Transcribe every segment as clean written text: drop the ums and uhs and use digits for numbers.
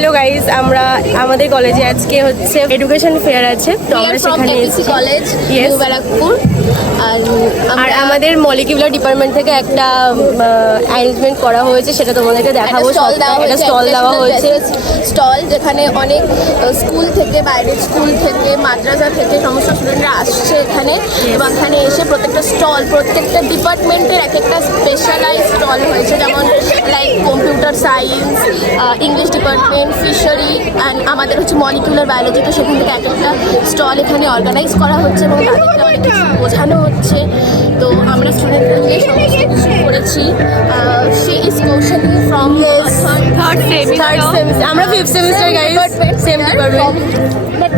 Hello guys, আমরা আমাদের কলেজে আজকে হচ্ছে এডুকেশন ফেয়ার আছে, তো আমরা সেখানে এসেছি কলেজ Yes. ব্যারাকপুর। আর আমাদের মলিকিউলার ডিপার্টমেন্ট থেকে একটা অ্যারেঞ্জমেন্ট করা হয়েছে, সেটা তোমাদেরকে দেখাবো। একটা স্টল দেওয়া হয়েছে, স্টল যেখানে অনেক স্কুল থেকে, বাইরের স্কুল থেকে, মাদ্রাসা থেকে সমস্ত স্টুডেন্টরা আসছে এখানে, এবং এখানে এসে প্রত্যেকটা স্টল, প্রত্যেকটা ডিপার্টমেন্টের এক একটা স্পেশালাইজ স্টল হয়েছে, যেমন like computer science, English department, fishery and আমাদের হচ্ছে মলিকিউলার বায়োলজি। তো সেখান থেকে এক একটা স্টল এখানে অর্গানাইজ করা হচ্ছে এবং তাদেরকে অনেক কিছু বোঝানো হচ্ছে। তো আমরা স্টুডেন্টরা মিলে সমস্ত কিছু করেছি। সে ইজ কৌশলী ফ্রম থার্ড সেমিস্টার, আমরা fifth semester guys, same department, but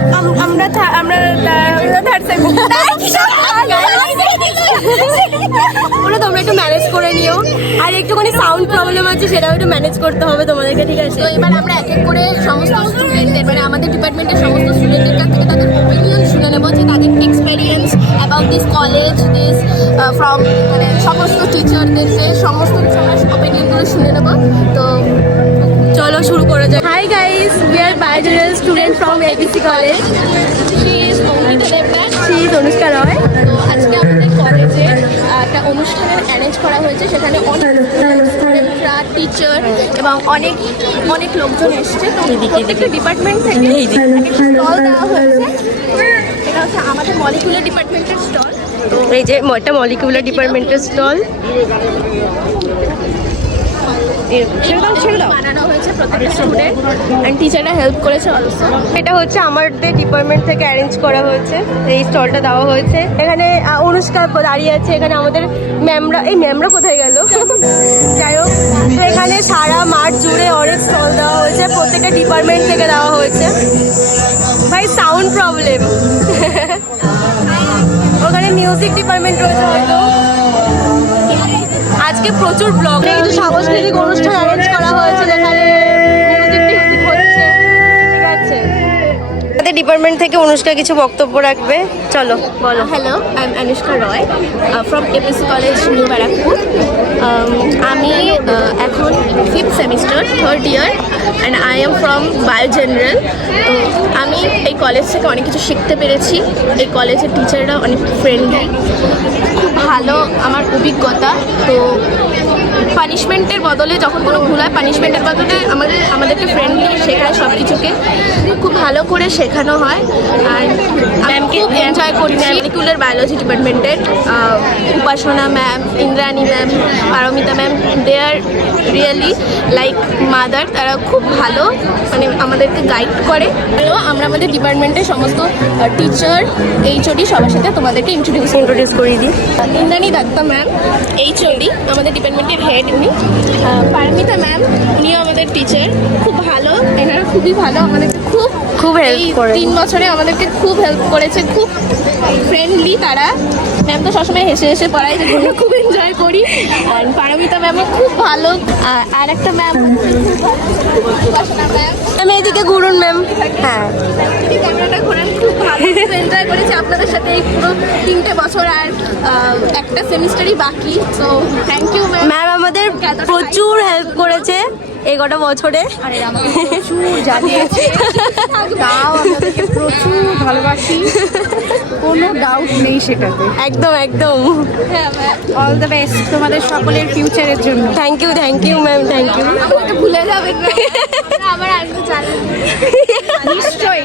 আমরা থার্ড সেমিস্টার। ওরা তোমরা একটু ম্যানেজ করে নিও, আর একটুখানি সাউন্ড প্রবলেম আছে, সেটাও একটু ম্যানেজ করতে হবে তোমাদেরকে, ঠিক আছে? তো এবার আমরা এক এক করে সমস্ত স্টুডেন্টদের, মানে আমাদের ডিপার্টমেন্টের সমস্ত স্টুডেন্টদের কাছ থেকে তাদের ওপিনিয়ন শুনে নেবো, যে তাদের experience about this college, this from মানে সমস্ত টিচারদেরকে সমস্ত কিছু আমরা ওপিনিয়নগুলো শুনে নেবো। তো চলো শুরু করা যাক। Hi guys, we are biology student from ABC college. She is Amrita Debnath. She is Anushka Roy. তো আজকে আমাদের কলেজে একটা অনুষ্ঠানের অ্যারেঞ্জ করা হয়েছে, সেখানে অনেক স্টুডেন্টরা, টিচার এবং অনেক অনেক লোকজন এসছে। তো প্রত্যেকটা ডিপার্টমেন্ট থেকে স্টল দেওয়া হয়েছে। এটা হচ্ছে আমাদের মলিকুলার ডিপার্টমেন্টের স্টল। এই যে একটা মলিকিউলার ডিপার্টমেন্টের স্টল বানানো হয়েছে, প্রত্যেকটা স্টুডেন্ট অ্যান্ড টিচাররা হেল্প করেছে অলসো। এটা হচ্ছে আমাদের ডিপার্টমেন্ট থেকে অ্যারেঞ্জ করা হয়েছে, এই স্টলটা দেওয়া হয়েছে। এখানে অনুষ্কা দাঁড়িয়ে আছে, এখানে আমাদের ম্যামরা, এই ম্যামরা কোথায় গেল? যাই হোক, তো এখানে সারা মাঠ জুড়ে অনেক স্টল দেওয়া হয়েছে, প্রত্যেকটা ডিপার্টমেন্ট থেকে দেওয়া হয়েছে। ভাই সাউন্ড প্রবলেম। ওখানে মিউজিক ডিপার্টমেন্ট রয়েছে হয়তো। আজকে প্রচুর ব্লগ, কিছু সাংস্কৃতিক অনুষ্ঠান অ্যারেঞ্জ করা হয়েছে, যেখানে মিউজিক হচ্ছে, ঠিক আছে? আমাদের ডিপার্টমেন্ট থেকে অনুষ্কা কিছু বক্তব্য রাখবে, চলো বলো। Hello, I am Anushka Roy from APC college new Barrackpore. আমি এখন fifth semester, third year, and I am from bio general. তো আমি এই কলেজ থেকে অনেক কিছু শিখতে পেরেছি। এই কলেজের টিচাররা অনেক ফ্রেন্ডলি, খুব ভালো আমার অভিজ্ঞতা। তো পানিশমেন্টের বদলে, যখন কোনো ভুল হয়, পানিশমেন্টের বদলে আমাদেরকে ফ্রেন্ডলি শেখায়, সব কিছুকে খুব ভালো করে শেখানো হয়। আর আমি খুব এনজয় করেছি মলিকিউলার বায়োলজি ডিপার্টমেন্টের Upasana ma'am, Indrani ma'am, Paromita ma'am, they are really like mother. তারা খুব ভালো, মানে আমাদেরকে গাইড করে। হ্যালো, আমরা আমাদের ডিপার্টমেন্টের সমস্ত টিচার, এইচওডি সবার সাথে তোমাদেরকে ইন্ট্রোডিউস করিয়ে দিই। ইন্দ্রাণী দত্তা ম্যাম এইচওডি, আমাদের ডিপার্টমেন্টের হেড উনি। পারমিতা ম্যাম, উনিও আমাদের টিচার, খুব ভালো, এনারা খুবই ভালো, আমাদেরকে খুব হেল্প করে। 3 বছরে আমাদেরকে খুব হেল্প করেছে, খুব ফ্রেন্ডলি তারা। ম্যাম তো সবসময় হেসে হেসে পড়ায়, যেগুলো খুব এনজয় করি। আর পারমিতা ম্যামও খুব ভালো। আর একটা ম্যাম ম্যাম, আমি এদিকে ঘুরুন ম্যাম। হ্যাঁ, ক্যামেরাটা ঘোরান, খুব ভালো এনজয় করেছি আপনাদের সাথে এই পুরো 3টে বছর, আর একটা সেমিস্টারই বাকি। তো থ্যাংক ইউ ম্যাম। ম্যাম আমাদের প্রচুর হেল্প করেছে এই কটা বছরে। প্রচুর জানিয়েছে, তাও আমাদেরকে প্রচুর ভালোবাসি, কোনো ডাউট নেই সেটাতে। একদম একদম। অল দ্য বেস্ট তোমাদের সকলের ফিউচারের জন্য। Thank you ma'am, thank you. আমাকে ভুলে যাবেন না, আবার আসতে চালান। নিশ্চয়ই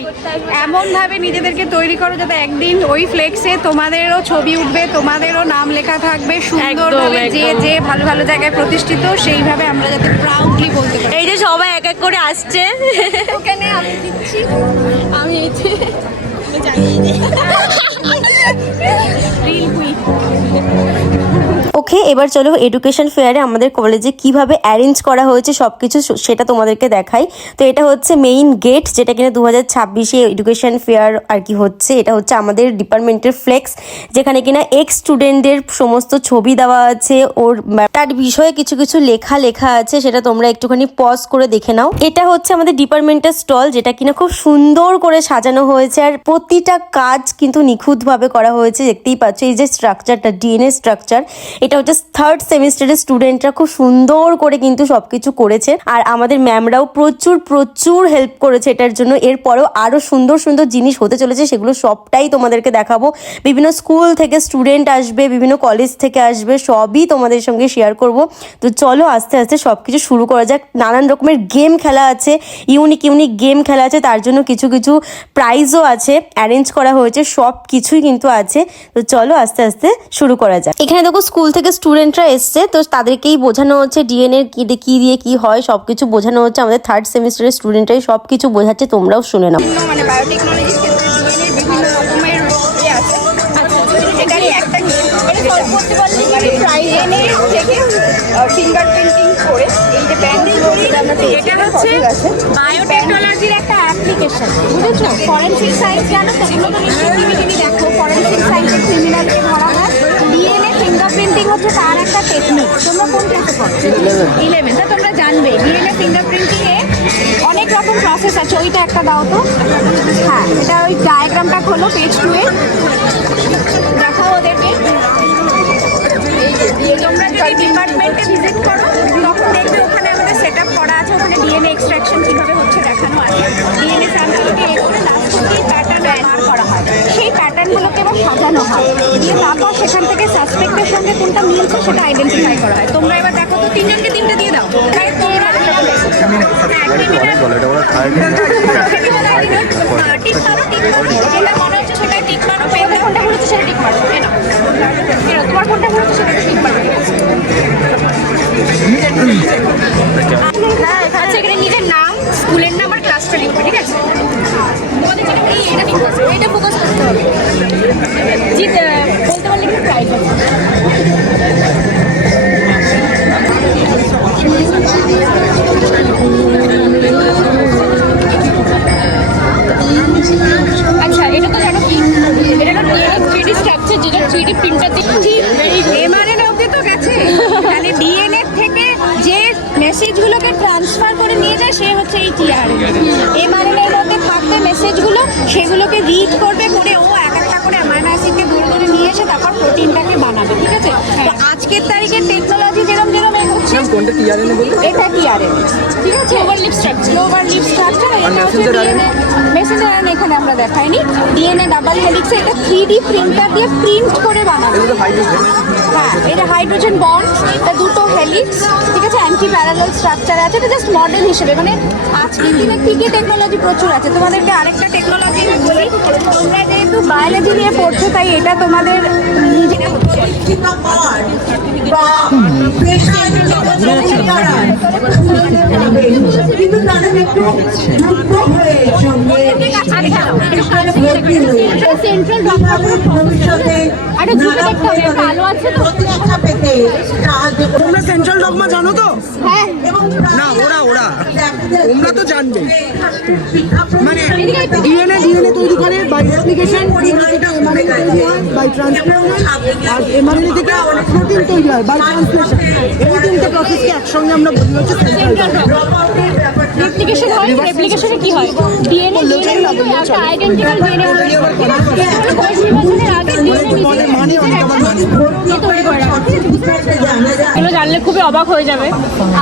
এমনভাবে নিজেদেরকে তৈরি করো যাতে একদিন ওই ফ্লেক্সে তোমাদেরও ছবি উঠবে, তোমাদেরও নাম লেখা থাকবে সুন্দরভাবে। যে একদম। যে ভালো ভালো জায়গায় প্রতিষ্ঠিত, সেইভাবে আমরা যাতে প্রাউডলি বলতে পারি। এই যে সবাই এক এক করে আসছে। ওখানে আমি দিচ্ছি, আমি এই যে রিল কুইক। ওকে, এবার চলো এডুকেশন ফেয়ারে আমাদের কলেজে কিভাবে অ্যারেঞ্জ করা হয়েছে সবকিছু সেটা তোমাদেরকে দেখাই। তো এটা হচ্ছে মেইন গেট, যেটা কিনা 2026-এ এডুকেশন ফেয়ার আর কি হচ্ছে। এটা হচ্ছে আমাদের ডিপার্টমেন্টের ফ্লেক্স, যেখানে কিনা এক্স স্টুডেন্টদের সমস্ত ছবি দেওয়া আছে, ওর তার বিষয়ে কিছু কিছু লেখা আছে, সেটা তোমরা একটুখানি পজ করে দেখে নাও। এটা হচ্ছে আমাদের ডিপার্টমেন্টের স্টল, যেটা কিনা খুব সুন্দর করে সাজানো হয়েছে, আর প্রতিটা কাজ কিন্তু নিখুঁতভাবে করা হয়েছে। দেখতেই পাচ্ছ এই যে স্ট্রাকচারটা, ডিএনএ স্ট্রাকচার, এটা হচ্ছে থার্ড সেমিস্টারের স্টুডেন্টরা খুব সুন্দর করে কিন্তু সবকিছু করেছে, আর আমাদের ম্যামরাও প্রচুর প্রচুর হেল্প করেছে এটার জন্য। এরপরেও আরো সুন্দর সুন্দর জিনিস হতে চলেছে, সেগুলো সবটাই তোমাদেরকে দেখাবো। বিভিন্ন স্কুল থেকে স্টুডেন্ট আসবে, বিভিন্ন কলেজ থেকে আসবে, সবই তোমাদের সঙ্গে শেয়ার করব। তো চলো আস্তে আস্তে সবকিছু শুরু করা যাক। নানান রকমের গেম খেলা আছে, ইউনিক ইউনিক গেম খেলা আছে, তার জন্য কিছু কিছু প্রাইজও আছে, অ্যারেঞ্জ করা হয়েছে, সব কিছুই কিন্তু আছে। তো চলো আস্তে আস্তে শুরু করা যাক। এখানে দেখো স্কুল থেকে স্টুডেন্টরা এসছে, তো তাদেরকেই বোঝানো হচ্ছে ডিএনএ কি দিয়ে কি হয়, সবকিছু বোঝানো হচ্ছে। আমাদের থার্ড সেমিস্টারের স্টুডেন্টরাই সব কিছু বোঝাচ্ছে, তোমরাও শুনে নাও। মানে বায়োটেকনোলজির ক্ষেত্রে ডিএনএর বিভিন্ন রকমের ইয়ে আছে। এটারই একটা এটা সলভ করতে পারলে মানে ডিএনএ থেকে ফিঙ্গার প্রিন্টিং করে এই যে ব্যান্ডগুলো যেটা আমরা পেয়েছি, এটা হচ্ছে বায়োটেকনোলজির একটা অ্যাপ্লিকেশন, বুঝেছো? ফরেনসিক সায়েন্স জানো তো, এগুলো তো নিশ্চয়ই তুমি দেখো। ফরেনসিক সায়েন্সে ক্রিমিনালকে ধরা হয়, ডিএনএ ফিঙ্গারপ্রিন্টিং হচ্ছে তার একটা টেকনিক। তোমরা কোন ক্লাসে পড়ছো? 11। তা তোমরা জানবে ডিএনএ ফিঙ্গারপ্রিন্টিংয়ে অনেক রকম প্রসেস আছে। ওইটা একটা দাও তো। হ্যাঁ, এটা ওই ডায়াগ্রামটা খোলো পেজ 2 এ, দেখাও ওদেরকে। তোমরা যদি ডিপার্টমেন্টে ভিজিট করো তখন দেখবে ওখানে আমাদের সেট আপ করা আছে, ওখানে ডিএনএ এক্সট্রাকশন কীভাবে হচ্ছে দেখানো আছে। ডিএনএ স্যাম্পলকে এখানে লাস্ট অব্দি প্যাটার্ন বার করা হয়, সেই প্যাটার্নগুলোকে এবার সাজানো হয়, দিয়ে তারপর সেখান থেকে সাসপেক্টের সঙ্গে কোনটা মিলছে সেটা আইডেন্টিফাই করা হয়। তোমরা এবার দেখো তো, 3 জনকে 3টা দিয়ে দাও। তোমরা টিক মারো, যেটা মনে হচ্ছে সেটাই টিক মারো। পেপারে কোনটা মনে হচ্ছে সেটা টিক মারো। তোমার কোনটা মনে হচ্ছে সেটা টিক মারো। আচ্ছা, এখানে নিজের নাম, স্কুলের নাম আর ক্লাসটা লিখবে, ঠিক আছে? তোমাদের যেটা এটা ফোকাস করতে হবে। জিত বলতে পারলে কিন্তু প্রাইজ আছে। আচ্ছা, এটা তো জানো কি, এটা হলো ডিএনএ 3D স্ট্রাকচার, যেটা 3D প্রিন্টার দিয়ে এমআরএনএ অবধি তো গেছে। তাহলে ডিএনএ থেকে যে মেসেজগুলোকে ট্রান্সফার করে নিয়ে যায় সে হচ্ছে এই টিআরএনএ। এমআরএনএর মধ্যে থাকবে মেসেজগুলো, সেগুলোকে রিড করবে, করে ও এক একটা করে অ্যামাইনো অ্যাসিডকে ধরে ধরে নিয়ে এসে তারপর প্রোটিনটাকে বানাবে, ঠিক আছে? তো আজকের তারিখে টেকনোলজি যেরকম যেরকম এগোচ্ছে, কোনটা টিআরএনএ বলতে? এটা টিআরএনএ, ঠিক আছে? ওভারলিপ স্ট্রাকচার, এটা হচ্ছে ডিএনএ মেসেঞ্জার আরএনএ। এখানে আমরা দেখাইনি ডিএনএ ডাবল হেলিক্সে, এটা 3D প্রিন্টার দিয়ে প্রিন্ট করে বানাবে। হ্যাঁ, এটা হাইড্রোজেন বন্ড, এটা দুটো হেলিক্স, ঠিক আছে? অ্যান্টি প্যারালাল স্ট্রাকচার আছে, এটা জাস্ট মডেল হিসেবে। মানে আজকের দিনে কী কী টেকনোলজি প্রচুর আছে। তোমাদেরকে আরেকটা টেকনোলজি বলি, তোমরা যেহেতু বায়োলজি নিয়ে পড়ছো তাই এটা তোমাদের নিজেরা হচ্ছে তোমরা সেন্ট্রাল ডগমা জানো তো? হ্যাঁ, না, ওরা তোমরা তো জানবে। মানে ডিএনএ তৈরি করে বাই রেপ্লিকেশন, থেকে এমআরএনএ তৈরি হয় বাই ট্রান্সক্রিপশন, আর এমআরএনএ থেকে প্রোটিন তৈরি হয় বাই ট্রান্সলেশন। এই তিনটে প্রসেসকে একসঙ্গে আমরা বলি হচ্ছে সেন্ট্রাল ডগমা। রেপ্লিকেশন হয়, রেপ্লিকেশনে কি হয়? ডিএনএ একটা আইডেন্টিক্যাল ডিএনএ আগে এগুলো জানলে খুবই অবাক হয়ে যাবে।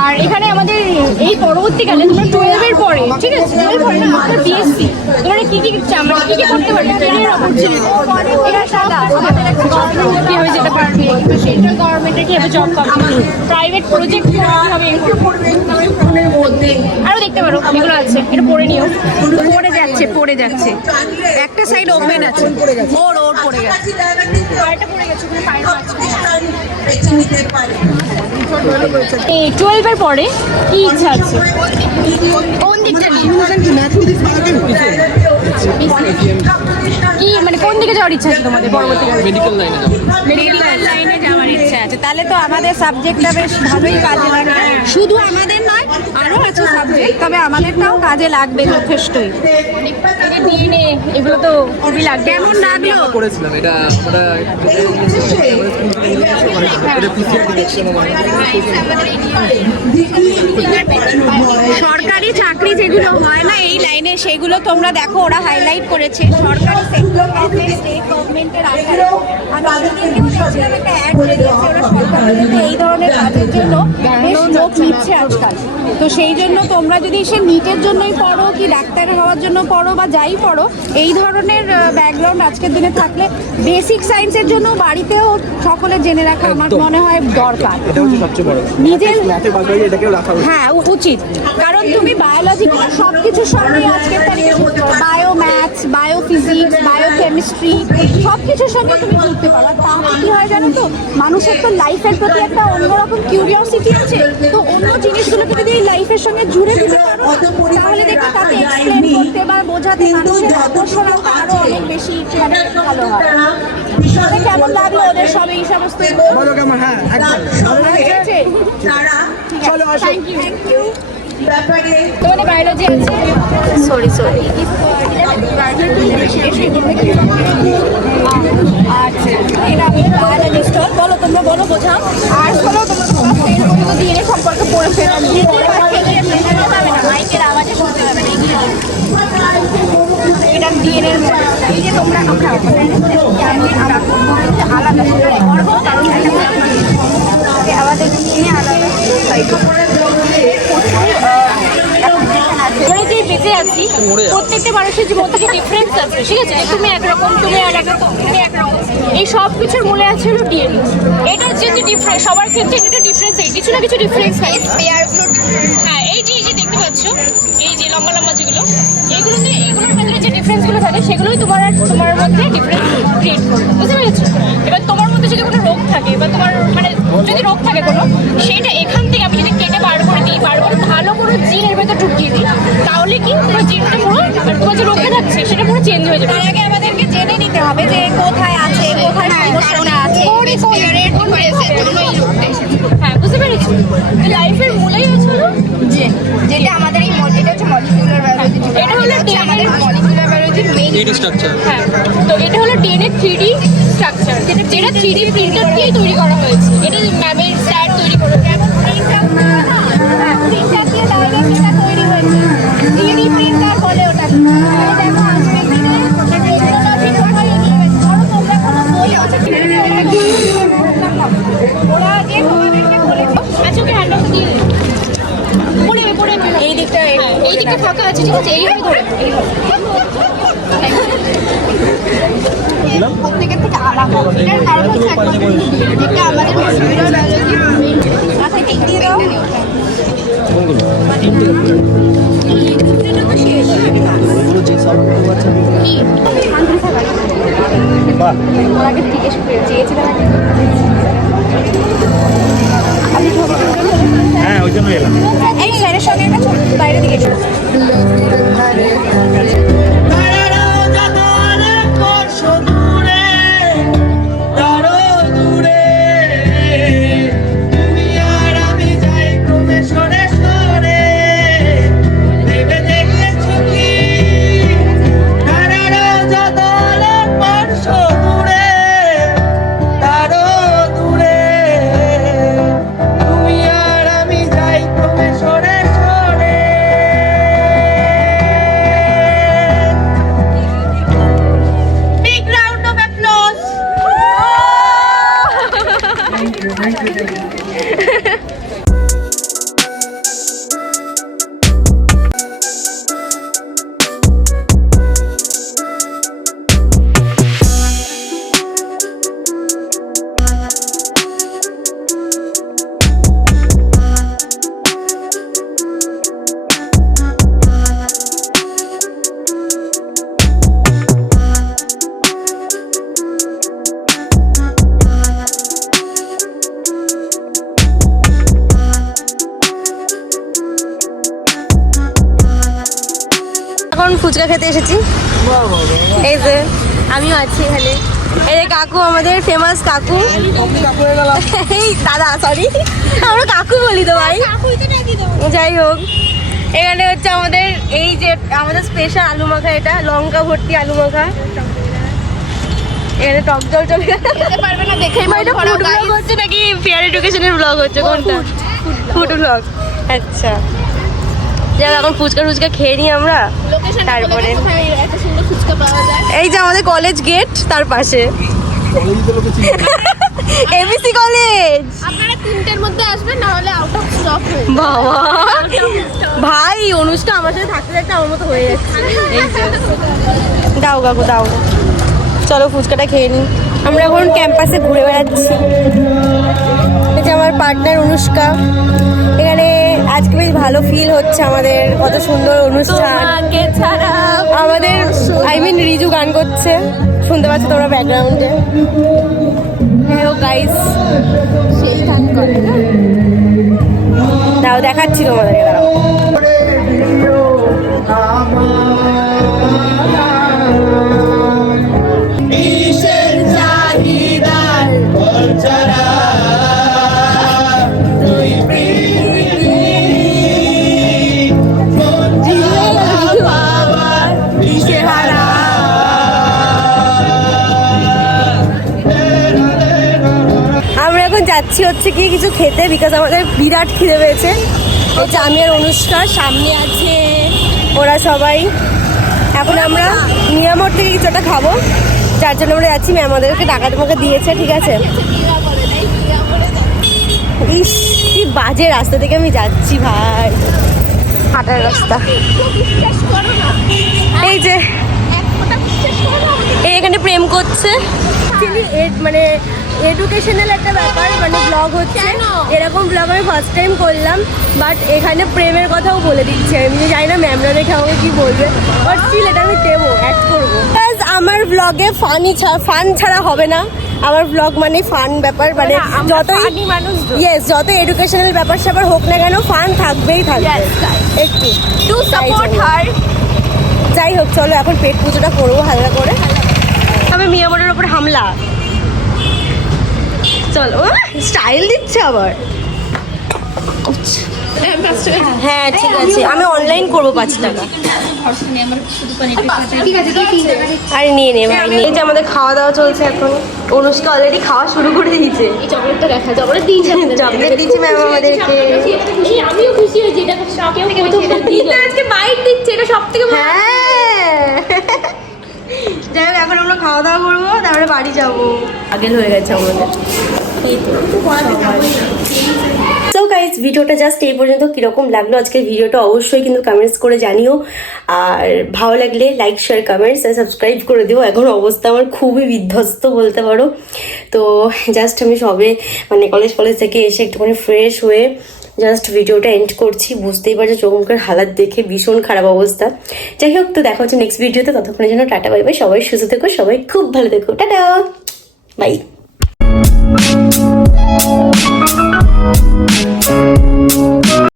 আর এখানে আমাদের এই পরবর্তীকালে তোমরা 12-এর পরে, ঠিক আছে? 12 পরে না, আমাদের বিএসসি তোমরা কি কি মানে কি কি করতে পারবে? ট্রেনের অপরচুনিটি, এটা সব আমাদের একটা গভর্নমেন্ট কিভাবে যেতে পারবে, কিংবা সেন্ট্রাল গভর্নমেন্টের কিভাবে জব পাবে, প্রাইভেট প্রজেক্ট কিভাবে আরও দেখতে পারো, এগুলো আছে। এটা পড়ে নিও। পড়ে যাচ্ছে একটা সাইড ওপেন আছে, ওর পড়ে গেছে, আরেকটা পড়ে গেছে, ওখানে পায়রা আছে। 12-এর পরে কি ইচ্ছা আছে? কোন দিকটা নিয়ে কি মানে কোন দিকে যাওয়ার ইচ্ছা আছে তোমাদের পরবর্তীকালে? মেডিকেল লাইনে যাওয়ার ইচ্ছা আছে। তাহলে তো আমাদের সাবজেক্টটা বেশ ভালোই কাজে লাগবে। শুধু আমাদের নয়, আরো আছে সাবজেক্ট, তবে আমাদেরটাও কাজে লাগবে যথেষ্টই। ডিএনএ এগুলো তো খুবই লাগবে। কেমন লাগলো? করেছিলাম এটা ওটা সরকারি চাকরি যেগুলো হয় না এই লাইনে, সেগুলো তোমরা দেখো ওরা হাইলাইট করেছে। সরকারি সেন্ট্রাল গভর্নমেন্ট, স্টেট গভর্নমেন্টের আন্ডারে আমি সেদিনকেও দেখছিলাম একটা অ্যাড করে দিয়েছে ওরা সরকারের জন্য এই ধরনের কাজের জন্য বেশ লোক নিচ্ছে আজকাল। তো সেই জন্য তোমরা যদি সে নিটের জন্যই পড়ো কি ডাক্তার হওয়ার জন্য পড়ো বা যাই পড়ো, এই ধরনের ব্যাকগ্রাউন্ড আজকের দিনে থাকলে বেসিক সায়েন্সের জন্য বাড়িতেও সকলে জেনে রাখা আমার মনে হয় দরকার। এটা হচ্ছে সবচেয়ে বড় নিজের ম্যাথের পাশাপাশি এটাকেও রাখা উচিত। হ্যাঁ উচিত, কারণ তুমি বায়োলজিক্যাল সব কিছুর সঙ্গে আজকের তারিখে bio maths, bio physics, bio chemistry সব কিছুর সঙ্গে তুমি জুড়তে পারো। আর তাহলে কি হয় জানো তো, মানুষের তো লাইফের প্রতি একটা অন্যরকম কিউরিওসিটি আছে, তো অন্য জিনিসগুলোকে যদি এই লাইফের সঙ্গে জুড়ে দিতে পারো তাহলে দেখবে তাকে এক্সপ্লেন করতে বা বোঝাতে মানুষের আকর্ষণটা আরো অনেক বেশি মানে ভালো হয়। তাহলে কেমন লাগলো ওদের সব এই সমস্ত বলো কেমন? হ্যাঁ একদম ভালো লেগেছে। চলো আসো। Thank you. তোমাদের বায়োলজি আছে? সরি আচ্ছা, এটা আমি বায়োলজিস্ট। বলো তোমরা, বলো বোঝাও। আর্টস হলো তোমরা ডিএনএ সম্পর্কে পড়ে ফেরা মাইকের আওয়াজে শুনতে হবে না। এটা ডিএনএ এই যে তোমরা আমরা আলাদা করবো, কারণ আমাদের ডিএনএ আলাদা। আমরা যে বেঁচে আছি প্রত্যেকটা মানুষের জীবন থেকে ডিফারেন্স আছে, ঠিক আছে? তুমি একরকম, তুমি আর একরকম, তুমি একরকম, এই সব কিছুর মূলে আছে হলো ডিএনএ। এটা হচ্ছে যে ডিফারেন্স, সবার ক্ষেত্রে এটা ডিফারেন্স, কিছু না কিছু ডিফারেন্স থাকে। হ্যাঁ, এই যে দেখতে পাচ্ছ, এই যে লম্বা লম্বা যেগুলো, এইগুলোতে এইগুলোর ভেতরে যে ডিফারেন্সগুলো থাকে সেগুলোই তোমার মধ্যে ডিফারেন্স ক্রিয়েট করবে, বুঝতে পেরেছো? এবার তোমার মধ্যে যদি কোনো রোগ থাকে বা তোমার মানে যদি রোগ থাকে কোনো, সেটা এখান থেকে আমি যদি কেটে বার করে দিই, বার করে ভালো করে জিনের ভেতর ঢুকিয়ে দিই, তাহলে কি তোমার জিনটা পুরো তোমার যে রোগটা থাকছে সেটা পুরো চেঞ্জ হয়ে যাবে। তার আগে আমাদেরকে জেনে নিতে হবে যে কোথায় আছে, কোথায় সমস্যাটা আছে। হ্যাঁ, বুঝতে পেরেছি। লাইফের মূলেই আছে হলো যেটা আমাদের এই এটা হচ্ছে মলিকিউলার বায়োলজি। এটা হলো আমাদের মলিকিউলার বায়োলজির মেইন স্ট্রাকচার। হ্যাঁ, তো এটা হলো ডিএনএ 3D স্ট্রাকচার, যেটা 3D প্রিন্টার দিয়ে তৈরি করা হয়েছে। এটা ম্যামের স্যার তৈরি করে প্রিন্টার দিয়ে ডাইরেক্ট এটা তৈরি হয়েছে। 3D প্রিন্টার বলে ওটাকে। দেখো আজকের দিনে টেকনোলজি কোথায় এগিয়ে গেছে। ধরো তোমরা কোনো বই আছে কিনে ওরা যে তোমাদেরকে বলেছে। আচ্ছা, ওকে হ্যান্ড দিয়ে দিই। পড়ে এই দিকটা এই দিকটা ফাঁকা আছে, ঠিক আছে? এইভাবে ধরে প্রত্যেকের থেকে আলাদা। এটার কারণ হচ্ছে এটা আমাদের মলিকিউলার বায়োলজি মাথায় ঠিক দিয়ে দাও। ওরাকে জিজ্ঞেস করে চেয়েছিলাম। হ্যাঁ ওই জন্য এলাম। এই স্যারের সঙ্গে একটা বাইরে দিকে চলো। এখন ফুচকা খেতে এসেছি। এই যে আমিও আছি এখানে। এই যে কাকু, আমাদের ফেমাস কাকু। এই দাদা, সরি, আমরা কাকু বলি তো ভাই। যাই হোক, এখানে হচ্ছে আমাদের এই যে আমাদের স্পেশাল আলু মাখা, এটা লঙ্কা ভর্তি আলু মাখা। এখানে টক জল চলে গেছে, খেতে পারবে না দেখেই মনে করো ফুড ব্লগ হচ্ছে নাকি ফেয়ার এডুকেশনের ব্লগ হচ্ছে? কোনটা? Food blog. আচ্ছা, যাই হোক, এখন ফুচকা টুচকা খেয়ে নিই আমরা। লোকেশন তারপরে এত সুন্দর ফুচকা পাওয়া যায়। এই যে আমাদের কলেজ গেট, তার পাশে এবিসি কলেজ। আপনারা 3টের মধ্যে আসবেন, না হলে আউট অফ স্টক হয়ে যাবে। বাবা ভাই, অনুষ্কা আমার সাথে থাকতে থাকতে আমার মতো হয়ে যাচ্ছে। এই যে দাও কাকু দাও, চলো ফুচকাটা খেয়ে নিই। আমরা এখন ক্যাম্পাসে ঘুরে বেড়াচ্ছি। এই যে আমার পার্টনার অনুষ্কা। এখানে আজকে বেশ ভালো ফিল হচ্ছে আমাদের, কত সুন্দর অনুষ্ঠান। আমাদের রিজু গান করছে, শুনতে পাচ্ছ তোমরা ব্যাকগ্রাউন্ডে। হ্যালো গাইস, সেই গান করে না। দাও দেখাচ্ছি তোমাদেরকে, দাঁড়াও। আমরা এখন যাচ্ছি হচ্ছে কি কিছু খেতে, বিকজ আমাদের বিরাট খিদে পেয়েছে। এই যে আমি আর অনুষ্কা, সামনে আছে ওরা সবাই। এখন আমরা নিয়ামোড় থেকে কিছু একটা খাবো, যার জন্য আমরা যাচ্ছি। ম্যাম আমাদেরকে টাকা তোমাকে দিয়েছে, ঠিক আছে? ইস, কি বাজে রাস্তা থেকে আমি যাচ্ছি ভাই, হাঁটার রাস্তা। বিশ্বাস করো না, এই যে এক ফোঁটা বিশ্বাস করো না। এই এখানে প্রেম করছে। মানে এডুকেশনাল একটা ব্যাপার, মানে ব্লগ হচ্ছে। কেন? এরকম ব্লগ আমি ফার্স্ট টাইম করলাম, বাট এখানে প্রেমের কথাও বলে দিচ্ছে। আমি জানি না ম্যামরা দেখে আমাকে কি বলবে, বাট স্টিল এটা আমি দেবো, অ্যাড করবো। আমার ব্লগে ফান ছাড়া হবে না। আমার ব্লগ মানে ফান ব্যাপার, মানে যতই ইয়েস, যত এডুকেশনাল ব্যাপার স্যাপার হোক না কেন, ফান থাকবেই থাকবে একটু। টু সাপোর্ট হার। যাই হোক, চলো এখন পেট পুজোটা করবো হালকা করে। আমি মিয়ামোড়ের ওপর হামলা, চলো। স্টাইল দিচ্ছে আবার। হ্যাঁ ঠিক আছে, আমি অনলাইন করবো 5 টাকা। আরে নিয়ে নে ভাই, নিয়ে। এই যে আমাদের খাওয়া দাওয়া চলছে এখন। অনুষ্কা অলরেডি খাওয়া শুরু করে দিয়েছে। এই চকলেটটা দেখা, চকলেট দিয়েছে। চকলেট দিচ্ছে ম্যাম আমাদেরকে। আমিও খুশি হয়েছি, এটা আজকে বাইট দিচ্ছে, এটা সব থেকে হ্যাঁ, যাই হোক, এখন আমরা খাওয়া দাওয়া করবো, তারপরে বাড়ি যাবো। আগের হয়ে গেছে আমাদের। সো গাইজ, ভিডিওটা জাস্ট এই পর্যন্ত। কীরকম লাগলো আজকের ভিডিওটা অবশ্যই কিন্তু কমেন্টস করে জানিও। আর ভালো লাগলে লাইক, শেয়ার, কমেন্টস আর সাবস্ক্রাইব করে দিও। এখন অবস্থা আমার খুবই বিধ্বস্ত বলতে পারো। তো জাস্ট আমি সবে মানে কলেজ থেকে এসে একটুখানি ফ্রেশ হয়ে জাস্ট ভিডিওটা এন্ড করছি। বুঝতেই পারছো চোখ মুখের হালাত দেখে ভীষণ খারাপ অবস্থা। যাই হোক, তো দেখা হচ্ছে নেক্সট ভিডিওতে। ততক্ষণের জন্য টাটা বাই বাই। সবাই সুস্থ থেকো, সবাই খুব ভালো থেকো। Tata bye.